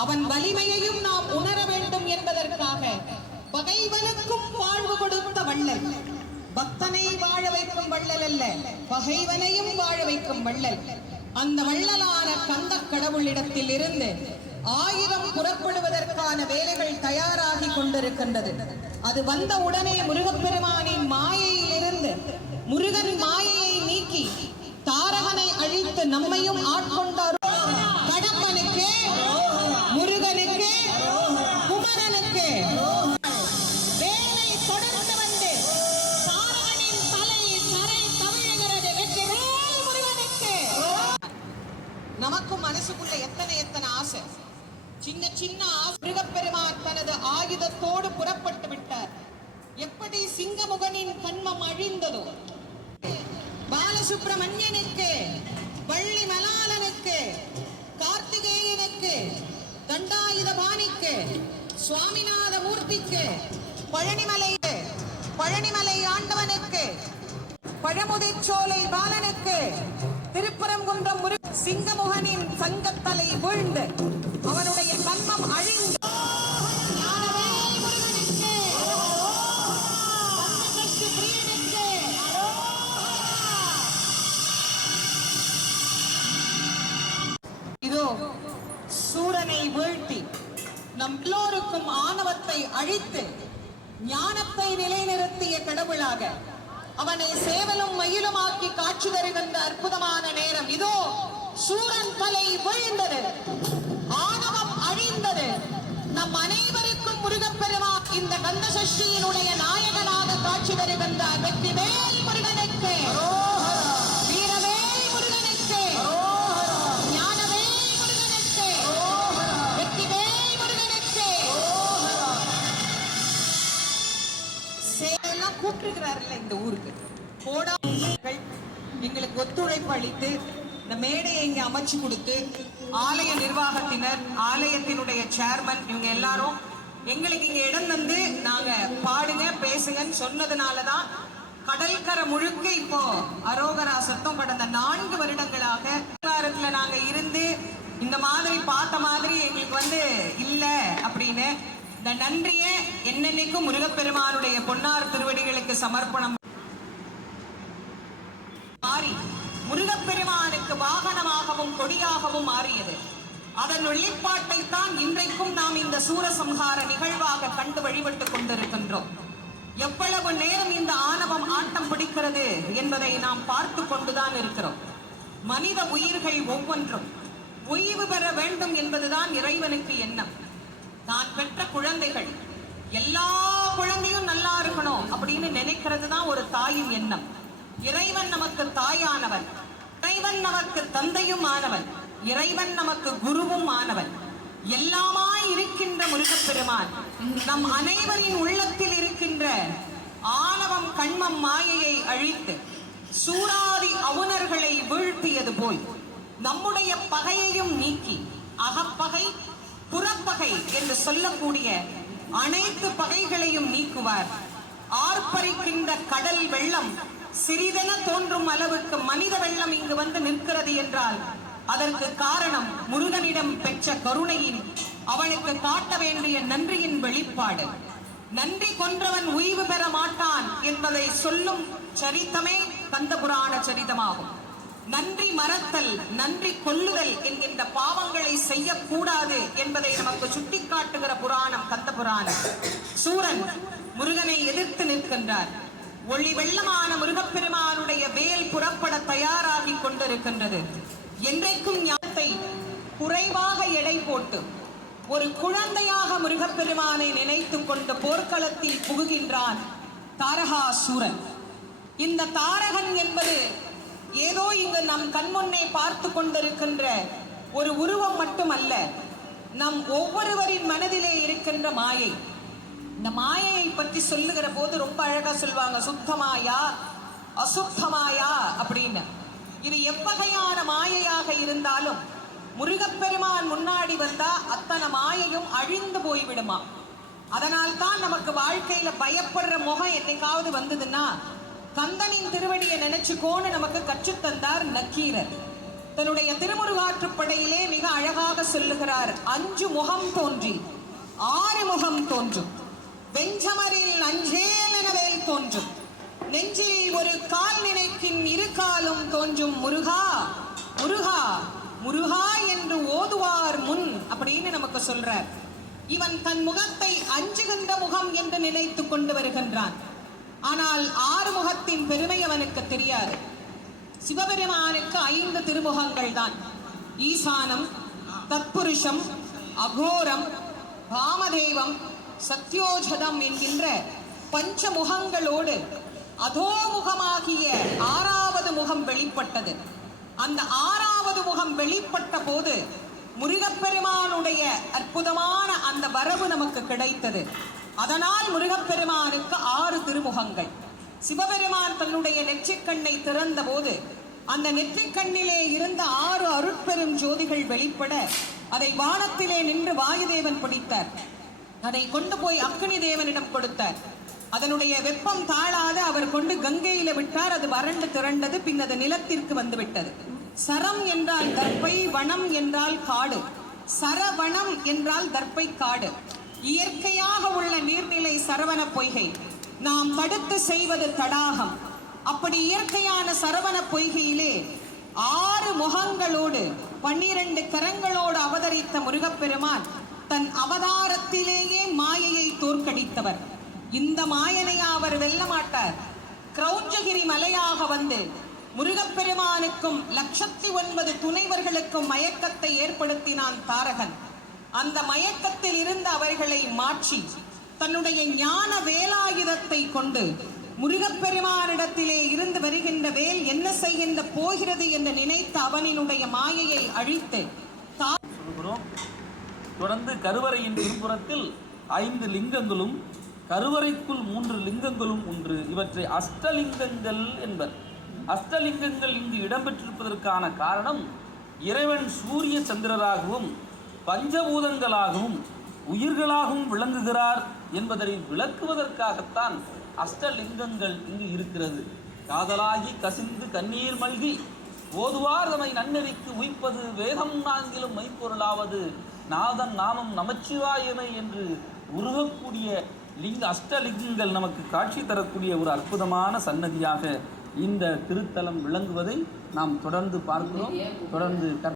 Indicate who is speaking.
Speaker 1: அவன் வலிமையையும் நாம் உணர வேண்டும் என்பதற்காக பகைவனுக்கும் வாழ்வு கொடுத்த வள்ளல். பக்தனை வாழ வைக்கும் வள்ளல் அல்ல பகைவனையும் வாழ வைக்கும் வள்ளல். அந்த வள்ளலான கந்த கடவுளிடத்தில் இருந்து ஆயிரம் புறப்படுவதற்கான வேலைகள் தயாராகி கொண்டிருக்கின்றது. அது வந்த உடனே முருகப்பெருமானின் மாயையிலிருந்து முருகன் மாயையை நீக்கி தாரகனை அழித்து நம்மையும் ஆட்கொண்டார் மனசுல எத்தனை எத்தனை ஆசை? சின்ன சின்ன ஆசை. மிருகப்பெருமான் தனது ஆயுதத்தோடு புறப்பட்டு விட்டார். எப்படி சிங்கமுகனின் கண்மம் அழிந்ததோ? பாலசுப்பிரமணியனுக்கு வள்ளி மலாலனுக்கு கார்த்திகேயனுக்கு தண்டாயுதபாணிக்கு சுவாமிநாத மூர்த்திக்கு பழனிமலை பழனிமலை ஆண்டவனுக்கு பழமுதிச்சோலை பாலனுக்கு திருப்பரங்குன்றம் முரு சிங்கமுகனின் சங்கத்தலை வீழ்ந்து அவனுடைய கண்மம் அழிந்து. இதோ சூரனை வீழ்த்தி நம் எல்லோருக்கும் ஆணவத்தை அழித்து ஞானத்தை நிலைநிறுத்திய கடவுளாக அவனை சேவலும் மயிலுமாக்கி காட்சி தருகின்ற அற்புதமான நேரம் இதோ. சூரன் தலை வீழ்ந்தது. ஆணவம் அழிந்தது. நம் அனைவருக்கும் முருகப்பெருமா இந்த கந்த சஷ்டியினுடைய நாயகனாக காட்சி தருகின்றார். வெற்றி வேல் முருகனுக்கு. வீரவேல் முருகனுக்கு. ஞானவேல் முருகனுக்கு. வெற்றிவேல் முருகனுக்கு. சேவெல்லாம் கூப்பிட்டுருக்கிறாருல்ல இந்த ஊருக்கு. போடாமல் எங்களுக்கு ஒத்துழைப்பு அளித்து இந்த மேடையை இங்கே அமைச்சு கொடுத்து ஆலய நிர்வாகத்தினர் ஆலயத்தினுடைய சேர்மன் இவங்க எல்லாரும் எங்களுக்கு இங்கே இடம் வந்து நாங்கள் பாடுங்க பேசுங்கன்னு சொன்னதுனால தான் கடற்கரை முழுக்க இப்போ அரோகரா சத்தம் கடந்த நான்கு வருடங்களாக அதிகாரத்தில் நாங்கள் இருந்து இந்த மாதிரி பார்த்த மாதிரி எங்களுக்கு வந்து இல்லை அப்படின்னு இந்த நன்றியை என்னென்னைக்கும் முருகப்பெருமானுடைய பொன்னார் திருவடிகளுக்கு சமர்ப்பணம் முருகப்பெருமானுக்கு வாகனமாகவும் கொடியாகவும் மாறியது. அதன் வெளிப்பாட்டை தான் இன்றைக்கும் நாம் இந்த சூரசம்ஹார நிகழ்வாக கண்டு வழிபட்டுக் கொண்டிருக்கின்றோம். எவ்வளவு நேரம் இந்த ஆணவம் ஆட்டம் பிடிக்கிறது என்பதை நாம் பார்த்து கொண்டுதான் இருக்கிறோம். மனித உயிர்கள் ஒவ்வொன்றும் ஓய்வு பெற வேண்டும் என்பதுதான் இறைவனுக்கு எண்ணம். தான் பெற்ற குழந்தைகள் எல்லா குழந்தையும் நல்லா இருக்கணும் அப்படின்னு நினைக்கிறது தான் ஒரு தாயின் எண்ணம். இறைவன் நமக்கு தாயானவன். இறைவன் நமக்கு தந்தையும் ஆனவன். இறைவன் நமக்கு குருவும் ஆனவன். எல்லாமாய் இருக்கின்ற முருகப்பெருமான் நம் அனைவரின் உள்ளத்தில் இருக்கின்ற ஆணவம் கண்மம் மாயையை அழித்து சூராதி அவுணர்களை வீழ்த்தியது போல் நம்முடைய பகையையும் நீக்கி அகப்பகை புறப்பகை என்று சொல்லக்கூடிய அனைத்து பகைகளையும் நீக்குவார். ஆர்ப்பரிக்கின்ற கடல் வெள்ளம் சிறிதென தோன்றும் அளவுக்கு மனித வெள்ளம் இங்கு வந்து நிற்கிறது என்றால் அதற்கு காரணம் முருகனிடம் பெற்ற கருணையின் அவனுக்கு காட்ட வேண்டிய நன்றியின் வெளிப்பாடு. நன்றி கொன்றவன் உய்வு பெற மாட்டான் என்பதை சொல்லும் சரித்தமே கந்தபுராண சரிதமாகும். நன்றி மறத்தல் நன்றி கொல்லுதல் என்கின்ற பாவங்களை செய்யக்கூடாது என்பதை நமக்கு சுட்டிக்காட்டுகிற புராணம் கந்த புராணம் சூரன் முருகனை எதிர்த்து நிற்கின்றார். ஒளி வெள்ளமான முருகப்பெருமானுடைய வேல் புறப்பட தயாராகி கொண்டிருக்கின்றது. என்றைக்கும் ஞானத்தை குறைவாக எடை போட்டு ஒரு குழந்தையாக முருகப்பெருமானை நினைத்து கொண்டு போர்க்களத்தில் புகுகின்றான் தாரகாசூரன். இந்த தாரகன் என்பது ஏதோ இங்கு நம் கண்முன்னே பார்த்து கொண்டிருக்கின்ற ஒரு உருவம் மட்டுமல்ல நம் ஒவ்வொருவரின் மனதிலே இருக்கின்ற மாயை. இந்த மாயையை பற்றி சொல்லுகிற போது ரொம்ப அழகா சொல்லுவாங்க சுத்தமாயா அசுத்தமாயா அப்படின்னு. இது எவ்வகையான மாயையாக இருந்தாலும் முருகப்பெருமான் முன்னாடி வந்தா அத்தனை மாயையும் அழிந்து போய்விடுமா? அதனால் தான் நமக்கு வாழ்க்கையில பயப்படுற முகம் என்னைக்காவது வந்ததுன்னா கந்தனின் திருவடியை நினைச்சுக்கோன்னு நமக்கு கற்றுத்தந்தார் நக்கீரர். தன்னுடைய திருமுருகாற்றுப்படையிலே மிக அழகாக சொல்லுகிறார் அஞ்சு முகம் தோன்றி ஆறு முகம் தோன்றும். வெஞ்சமரில் அஞ்சேல் தோன்றும். நெஞ்சில் ஒரு கால் நினைக்கின் இரு காலும் தோன்றும் முருகா முருகா முருகா என்று ஓதுவார் முன் அப்படின்னு நமக்கு சொல்றார். இவன் தன் முகத்தை அஞ்சுகின்ற முகம் என்று நினைத்து கொண்டு வருகின்றான். ஆனால் ஆறு முகத்தின் பெருமை அவனுக்கு தெரியாது. சிவபெருமானுக்கு ஐந்து திருமுகங்கள் தான். ஈசானம் தத்புருஷம் அகோரம் பாமதேவம் சத்யோஜதம் என்கின்ற பஞ்ச முகங்களோடு அதோமுகமாகிய ஆறாவது முகம் வெளிப்பட்டது. அந்த ஆறாவது முகம் வெளிப்பட்ட போது முருகப்பெருமானுடைய அற்புதமான அந்த வரவு நமக்கு கிடைத்தது. அதனால் முருகப்பெருமானுக்கு ஆறு திருமுகங்கள். சிவபெருமான் தன்னுடைய நெற்றிக்கண்ணை திறந்த போது அந்த நெற்றிக்கண்ணிலே இருந்த ஆறு அருட்பெரும் ஜோதிகள் வெளிப்பட அதை வானத்திலே நின்று வாயுதேவன் பிடித்தார். அதை கொண்டு போய் அக்னி தேவனிடம் கொடுத்தார். அதனுடைய வெப்பம் தாழாத அவர் கொண்டு கங்கையில விட்டார். அது வறண்டு திரண்டது பின் அது நிலத்திற்கு வந்துவிட்டது. சரம் என்றால் தர்ப்பை வனம் என்றால் காடு. சரவணம் என்றால் தர்ப்பை காடு. இயற்கையாக உள்ள நீர்நிலை சரவண பொய்கை. நாம் தடுத்து செய்வது தடாகம். அப்படி இயற்கையான சரவண பொய்கையிலே ஆறு முகங்களோடு பன்னிரண்டு கரங்களோடு அவதரித்த முருகப்பெருமான் தன் அவதாரத்திலேயே மாயையை தோற்கடித்தவர். இந்த மாயனை அவர் வெல்ல மாட்டார். கிரௌஞ்சகிரி மலையாக வந்து முருகப்பெருமானுக்கும் லட்சத்தி ஒன்பது துணைவர்களுக்கும் மயக்கத்தை ஏற்படுத்தினான் தாரகன். அந்த மயக்கத்தில் இருந்து அவர்களை மாற்றி தன்னுடைய ஞான வேலாயுதத்தை கொண்டு முருகப்பெருமானிடத்திலே இருந்து வருகின்ற வேல் என்ன செய்கின்ற போகிறது என்று நினைத்த அவனினுடைய மாயையை அழித்து
Speaker 2: தொடர்ந்து கருவறையின் பின்புறத்தில் ஐந்து லிங்கங்களும் கருவறைக்குள் மூன்று லிங்கங்களும் ஒன்று. இவற்றை அஷ்டலிங்கங்கள் என்பர். அஷ்டலிங்கங்கள் இங்கு இடம்பெற்றிருப்பதற்கான காரணம் இறைவன் சூரிய சந்திரராகவும் பஞ்சபூதங்களாகவும் உயிர்களாகவும் விளங்குகிறார் என்பதை விளக்குவதற்காகத்தான் அஷ்டலிங்கங்கள் இங்கு இருக்கிறது. காதலாகி கசிந்து கண்ணீர் மல்கி ஓதுவார் தமை நன்னெறிக்கு உய்ப்பது வேகம் நான்கிலும் மெய்ப்பொருளாவது நாதன் நாமம் நமச்சிவாயமை என்று உருகக்கூடிய லிங்க அஷ்டலிங்கங்கள் நமக்கு காட்சி தரக்கூடிய ஒரு அற்புதமான சன்னதியாக இந்த திருத்தலம் விளங்குவதை நாம் தொடர்ந்து பார்க்கிறோம். தொடர்ந்து கற்ப